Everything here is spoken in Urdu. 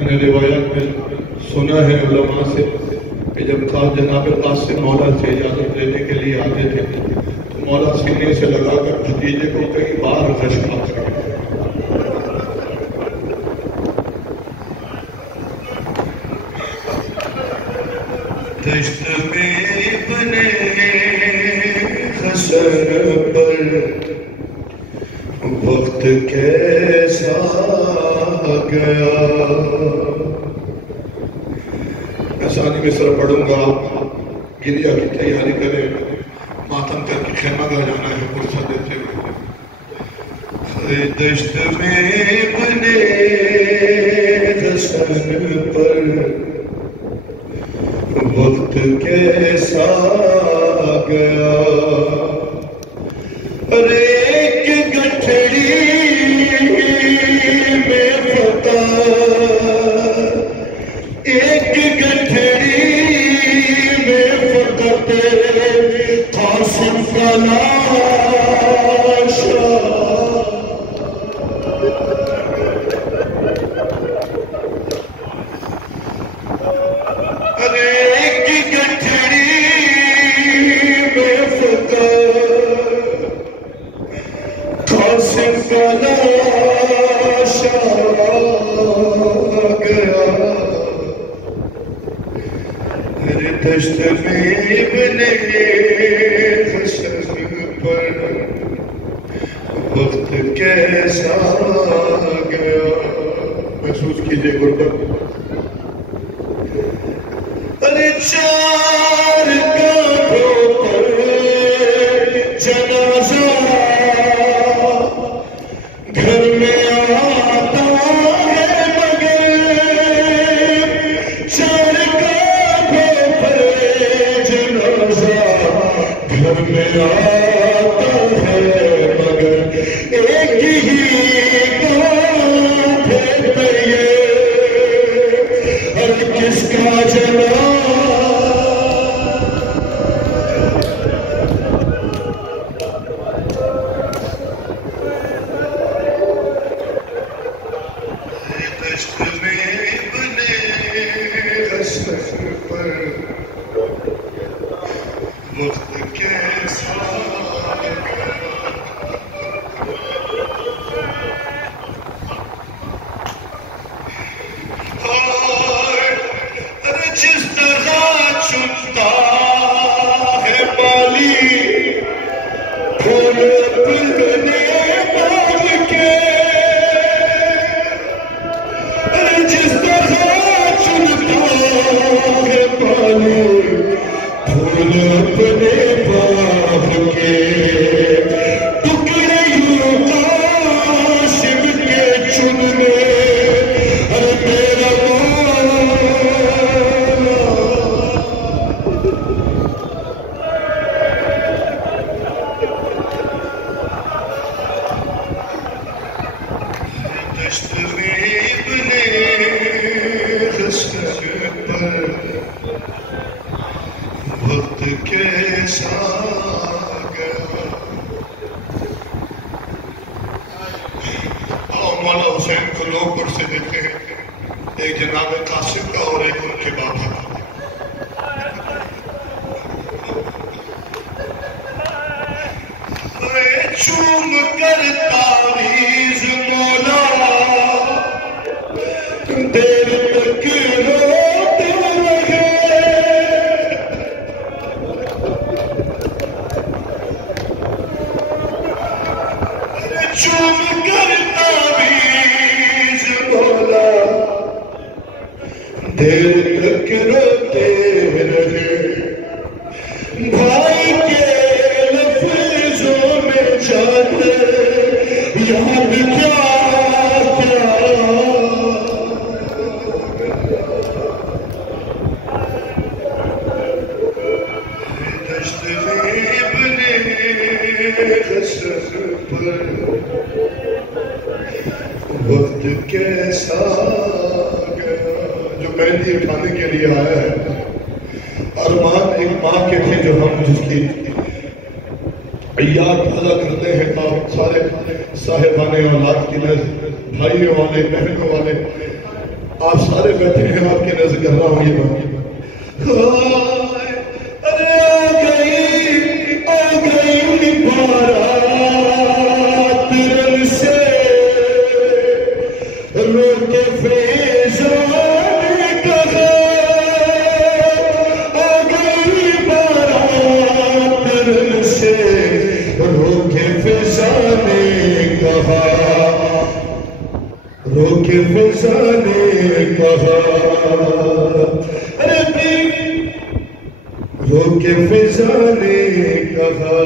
میں نے روایت میں سنا ہے علماء سے کہ جب جناب قاسم مولا سے اجازت لینے کے لیے آتے تھے تو مولا سینے سے لگا کر بھتیجے کو کئی بار غش کھاتے تھے. دشت میں ابن حسن پر وقت کیسا گیا. میں ثانی مصر پڑھوں گا، گریا کی تیاری کریں، ماتم کر کے خیمہ گاہ جانا ہے فرصت دیتے ہوئے. دشت میں ابن حسن پر وقت کیسا گیا. ایک گٹھڑی میں فتح، ایک گٹھڑی میں فتح قاسم کا لاشا. دشت میں ابن حسن پر وقت کیسا گیا. محسوس کیجئے غربت. ارے چار کانٹوں پر جنازہ گھر میں آتا ہے مگر چار گھر میں آتا ہے مگر ایک ہی بات ہے اب کس کا جناب. دشت میں ابن حسن پر وقت کیسا جس طرح چنتا ہے معلی پھول اپنے باغ کے. جس طرح چنتا ہے معلی پھول اپنے باغ کے ٹکڑے یوں قاسم کے چننے. میرا دشت میں ابن حسن پر وقت کیسا گیا. مولا حسین کو لوگ عرصے دیتے ہیں، ایک جناب قاسم کا اور ایک ان کے بابا کا. چوم کر تعویذ مولا دیر تک روتے رہے. چوم کر تعویذ مولا دیر تک روتے رہے. بھائی کے لفظوں میں جاتے یاد کیا دشت میں ابن حسن پر وقت کیسا گیا. جو مہندی اٹھانے کے لیے آیا ہے، ارمان ایک ماں کے تھے جو ہم جس کی یاد ادا کرتے ہیں. آپ سارے صاحبان اولاد کی نظر، بھائیوں والے، بہنوں والے آپ سارے بیٹھے ہیں، آپ کے نظر کر رہا ہوں یہ بات. ارے آ گئی بارات رن سے روک فیضان کہا، آ گئی بارات رن سے روک فیضان کہا، روک فیضان کہا. ارے روک فضا نے کہا